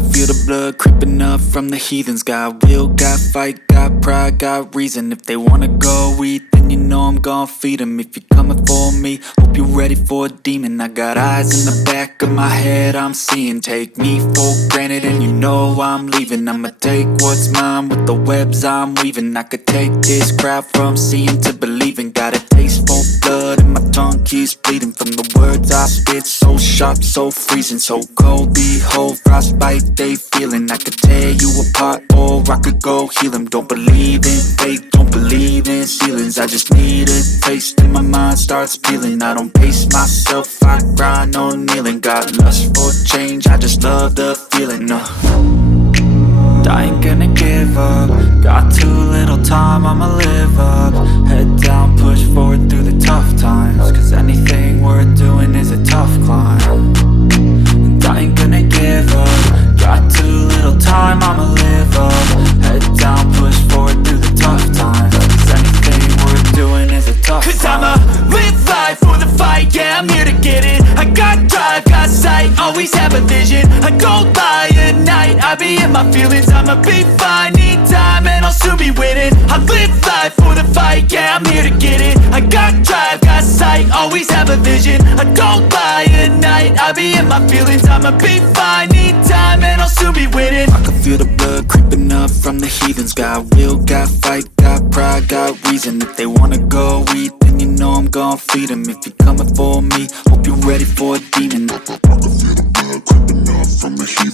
can feel the blood creeping up from the heathens. Got will, got fight, got pride, got reason. If they wanna go eat, then you know I'm gon' feed them. If you're coming for me, hope you're ready for a demon. I got eyes in the back of my head, I'm seeing. Take me for granted and you know I'm leaving. I'ma take what's mine with the webs I'm weaving. I could take this crowd from seeing to believing. Got a taste for blood and my tongue keeps bleeding from the words I spit. So sharp, so freezing, so cold. Behold, frostbite they feeling. I could tear you apart or I could go heal them. Don't believe in fate, don't believe in ceilings. I just need a taste and my mind starts peeling. I don't pace myself, I grind on kneeling. Got lust for change, I just love the feeling. I ain't gonna give up. Got too little time, I'ma live up. Head down, push forward through the tough times. Cause anything worth doing is a tough climb. And I ain't gonna give up. Got too little time, I'ma live up. Head down, push forward through the tough times. Cause anything worth doing is a tough climb. Cause I'ma live life for the fight, yeah, I'm here to get it. I got drive, got sight, always have a vision. I go by at night, I be in my feelings. I'ma be fine, need time and I'll soon be winning. I live life for the fight, yeah, I'm here to get it. I got drive, got sight, always have a vision. I don't lie at night, I be in my feelings. I'ma be fine, need time and I'll soon be winning. I can feel the blood creeping up from the heathens. Got will, got fight, got pride, got reason. If they wanna go eat, then you know I'm gon' feed them. If you're coming for me, hope you're ready for a demon. I can feel the blood creeping up from the heathens.